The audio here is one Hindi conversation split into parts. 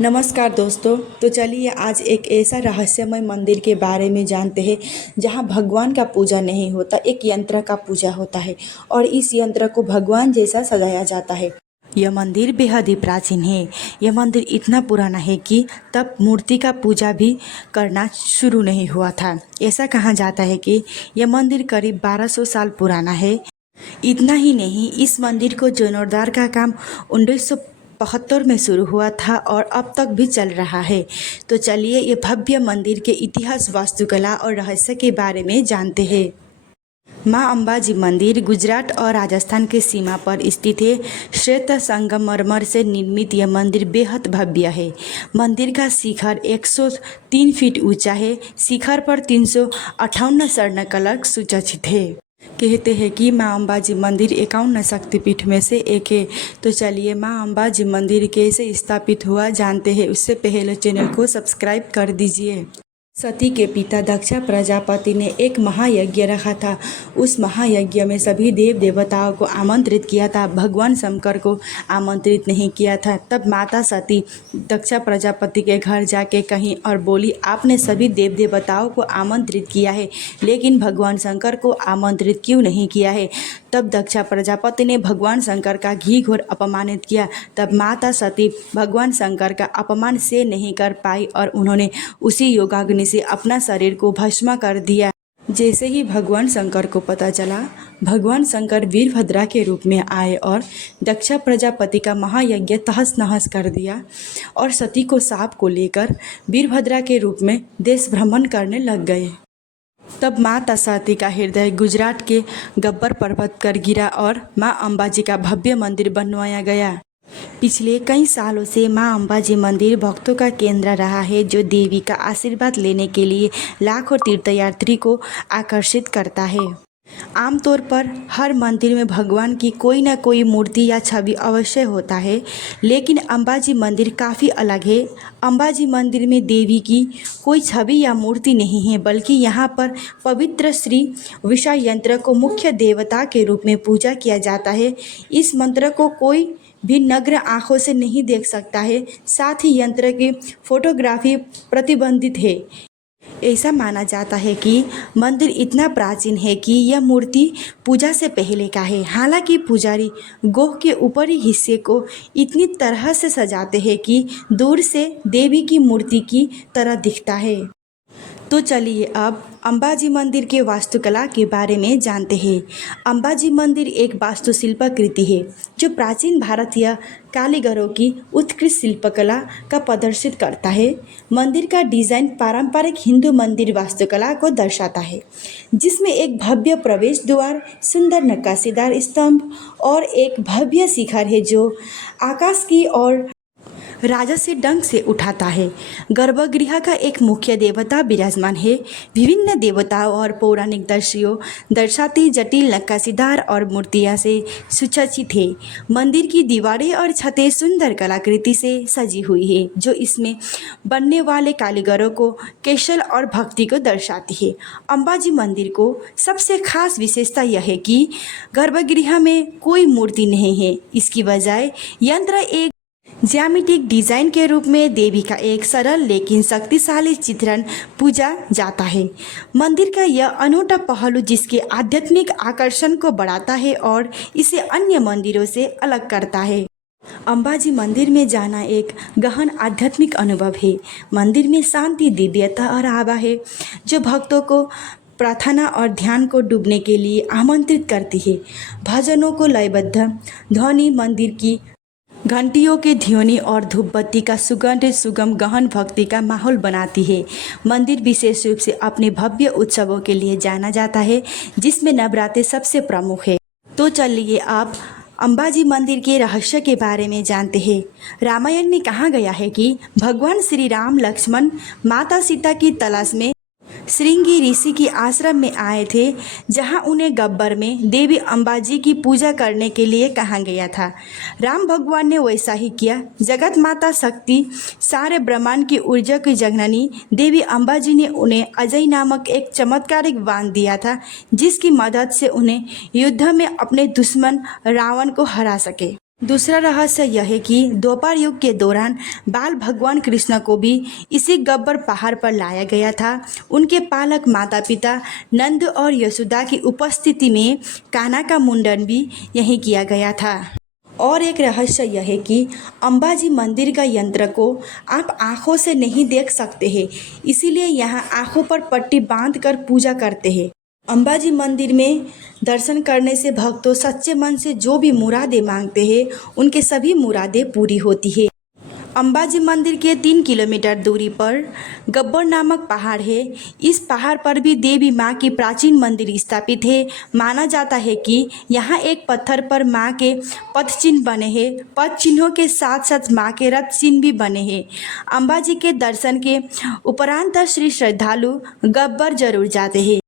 नमस्कार दोस्तों। तो चलिए आज एक ऐसा रहस्यमय मंदिर के बारे में जानते हैं जहां भगवान का पूजा नहीं होता, एक यंत्र का पूजा होता है और इस यंत्र को भगवान जैसा सजाया जाता है। यह मंदिर बेहद ही प्राचीन है। यह मंदिर इतना पुराना है कि तब मूर्ति का पूजा भी करना शुरू नहीं हुआ था। ऐसा कहा जाता है कि यह मंदिर करीब 1200 साल पुराना है। इतना ही नहीं, इस मंदिर को जीर्णोद्धार का काम 1972 में शुरू हुआ था और अब तक भी चल रहा है। तो चलिए ये भव्य मंदिर के इतिहास, वास्तुकला और रहस्य के बारे में जानते हैं। माँ अंबाजी मंदिर गुजरात और राजस्थान के सीमा पर स्थित है। श्वेत संगमरमर से निर्मित यह मंदिर बेहद भव्य है। मंदिर का शिखर 103 फीट ऊंचा है। शिखर पर 358 स्वर्ण कलश सुसज्जित है। कहते हैं कि माँ अंबाजी मंदिर 51 शक्तिपीठ में से एक है। तो चलिए माँ अंबाजी मंदिर कैसे स्थापित हुआ जानते हैं। उससे पहले चैनल को सब्सक्राइब कर दीजिए। सती के पिता दक्ष प्रजापति ने एक महायज्ञ रखा था। उस महायज्ञ में सभी देव देवताओं को आमंत्रित किया था, भगवान शंकर को आमंत्रित नहीं किया था। तब माता सती दक्ष प्रजापति के घर जाके कहीं और बोली, आपने सभी देव देवताओं को आमंत्रित किया है लेकिन भगवान शंकर को आमंत्रित क्यों नहीं किया है। तब दक्ष प्रजापति ने भगवान शंकर का घोर अपमानित किया। तब माता सती भगवान शंकर का अपमान से नहीं कर पाई और उन्होंने उसी योगाग्नि से अपना शरीर को भस्म कर दिया। जैसे ही भगवान शंकर को पता चला, भगवान शंकर वीरभद्रा के रूप में आए और दक्ष प्रजापति का महायज्ञ तहस नहस कर दिया और सती को शाप को लेकर वीरभद्रा के रूप में देश भ्रमण करने लग गए। तब माता सती का हृदय गुजरात के गब्बर पर्वत पर गिरा और माँ अंबाजी का भव्य मंदिर बनवाया गया। पिछले कई सालों से माँ अंबाजी मंदिर भक्तों का केंद्र रहा है, जो देवी का आशीर्वाद लेने के लिए लाखों तीर्थयात्री को आकर्षित करता है। आमतौर पर हर मंदिर में भगवान की कोई न कोई मूर्ति या छवि अवश्य होता है, लेकिन अंबाजी मंदिर काफ़ी अलग है। अंबाजी मंदिर में देवी की कोई छवि या मूर्ति नहीं है, बल्कि यहाँ पर पवित्र श्री विषय यंत्र को मुख्य देवता के रूप में पूजा किया जाता है। इस मंत्र को कोई भी नग्न आँखों से नहीं देख सकता है। साथ ही यंत्र की फोटोग्राफी प्रतिबंधित है। ऐसा माना जाता है कि मंदिर इतना प्राचीन है कि यह मूर्ति पूजा से पहले का है। हालांकि पुजारी गोह के ऊपरी हिस्से को इतनी तरह से सजाते हैं कि दूर से देवी की मूर्ति की तरह दिखता है। तो चलिए अब अंबाजी मंदिर के वास्तुकला के बारे में जानते हैं। अंबाजी मंदिर एक वास्तुशिल्प कृति है जो प्राचीन भारतीय कारीगरों की उत्कृष्ट शिल्पकला का प्रदर्शित करता है। मंदिर का डिजाइन पारंपरिक हिंदू मंदिर वास्तुकला को दर्शाता है, जिसमें एक भव्य प्रवेश द्वार, सुंदर नक्काशीदार स्तंभ और एक भव्य शिखर है जो आकाश की ओर राजसी ढंग से उठाता है। गर्भगृह का एक मुख्य देवता विराजमान है। विभिन्न देवताओं और पौराणिक दृश्यों दर्शाती जटिल नक्काशीदार और मूर्तियां से सुसज्जित है। मंदिर की दीवारें और छतें सुंदर कलाकृति से सजी हुई है, जो इसमें बनने वाले कारीगरों को कौशल और भक्ति को दर्शाती है। अंबाजी मंदिर को सबसे खास विशेषता यह है कि गर्भगृह में कोई मूर्ति नहीं है। इसकी बजाय यंत्र एक ज्यामितिक डिजाइन के रूप में देवी का एक सरल लेकिन शक्तिशाली चित्रण पूजा जाता है। मंदिर का यह अनूठा पहलू जिसके आध्यात्मिक आकर्षण को बढ़ाता है और इसे अन्य मंदिरों से अलग करता है। अंबाजी मंदिर में जाना एक गहन आध्यात्मिक अनुभव है। मंदिर में शांति, दिव्यता और आभा है जो भक्तों को प्रार्थना और ध्यान को डूबने के लिए आमंत्रित करती है। भजनों को लयबद्ध ध्वनि, मंदिर की घंटियों के ध्वनि और धूप बत्ती का सुगंध सुगम गहन भक्ति का माहौल बनाती है। मंदिर विशेष रूप से अपने भव्य उत्सवों के लिए जाना जाता है, जिसमें नवरात्रि सबसे प्रमुख है। तो चलिए आप अंबाजी मंदिर के रहस्य के बारे में जानते हैं। रामायण में कहा गया है कि भगवान श्री राम लक्ष्मण माता सीता की तलाश में श्रृंगी ऋषि के आश्रम में आए थे, जहां उन्हें गब्बर में देवी अंबाजी की पूजा करने के लिए कहा गया था। राम भगवान ने वैसा ही किया। जगत माता शक्ति, सारे ब्रह्मांड की ऊर्जा की जननी देवी अंबाजी ने उन्हें अजय नामक एक चमत्कारिक बाण दिया था, जिसकी मदद से उन्हें युद्ध में अपने दुश्मन रावण को हरा सके। दूसरा रहस्य यह है कि द्वापर युग के दौरान बाल भगवान कृष्ण को भी इसी गब्बर पहाड़ पर लाया गया था। उनके पालक माता पिता नंद और यशोदा की उपस्थिति में कान्हा का मुंडन भी यहीं किया गया था। और एक रहस्य यह है कि अंबाजी मंदिर का यंत्र को आप आँखों से नहीं देख सकते हैं, इसीलिए यहाँ आँखों पर पट्टी बांधकर पूजा करते हैं। अंबाजी मंदिर में दर्शन करने से भक्तों सच्चे मन से जो भी मुरादें मांगते हैं उनके सभी मुरादें पूरी होती है। अंबाजी मंदिर के 3 किलोमीटर दूरी पर गब्बर नामक पहाड़ है। इस पहाड़ पर भी देवी माँ की प्राचीन मंदिर स्थापित है। माना जाता है कि यहाँ एक पत्थर पर माँ के पद चिन्ह बने हैं। पद चिन्हों के साथ साथ माँ के रथ चिन्ह भी बने हैं। अंबाजी के दर्शन के उपरांत श्री श्रद्धालु गब्बर जरूर जाते हैं।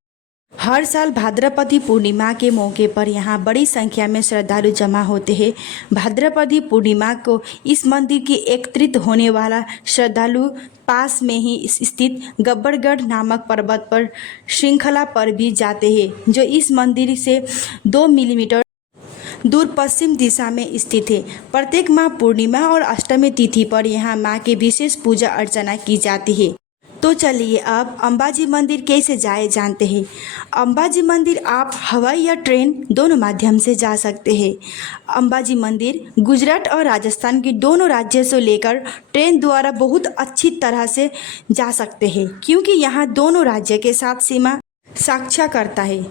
हर साल भाद्रपदी पूर्णिमा के मौके पर यहाँ बड़ी संख्या में श्रद्धालु जमा होते हैं। भाद्रपदी पूर्णिमा को इस मंदिर की एकत्रित होने वाला श्रद्धालु पास में ही स्थित गब्बरगढ़ नामक पर्वत पर श्रृंखला पर भी जाते हैं, जो इस मंदिर से 2 मिलीमीटर दूर पश्चिम दिशा में स्थित है। प्रत्येक माह पूर्णिमा और अष्टमी तिथि पर यहाँ माँ की विशेष पूजा अर्चना की जाती है। तो चलिए अब अंबाजी मंदिर कैसे जाए जानते हैं। अंबाजी मंदिर आप हवाई या ट्रेन दोनों माध्यम से जा सकते हैं। अंबाजी मंदिर गुजरात और राजस्थान के दोनों राज्यों से लेकर ट्रेन द्वारा बहुत अच्छी तरह से जा सकते हैं, क्योंकि यहाँ दोनों राज्य के साथ सीमा साझा करता है।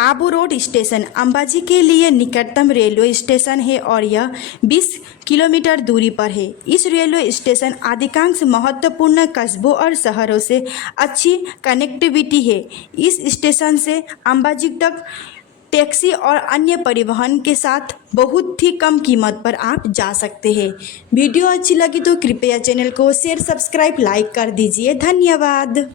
आबू रोड स्टेशन अंबाजी के लिए निकटतम रेलवे स्टेशन है और यह 20 किलोमीटर दूरी पर है। इस रेलवे स्टेशन अधिकांश महत्वपूर्ण कस्बों और शहरों से अच्छी कनेक्टिविटी है। इस स्टेशन से अंबाजी तक टैक्सी और अन्य परिवहन के साथ बहुत ही कम कीमत पर आप जा सकते हैं। वीडियो अच्छी लगी तो कृपया चैनल को शेयर, सब्सक्राइब, लाइक कर दीजिए। धन्यवाद।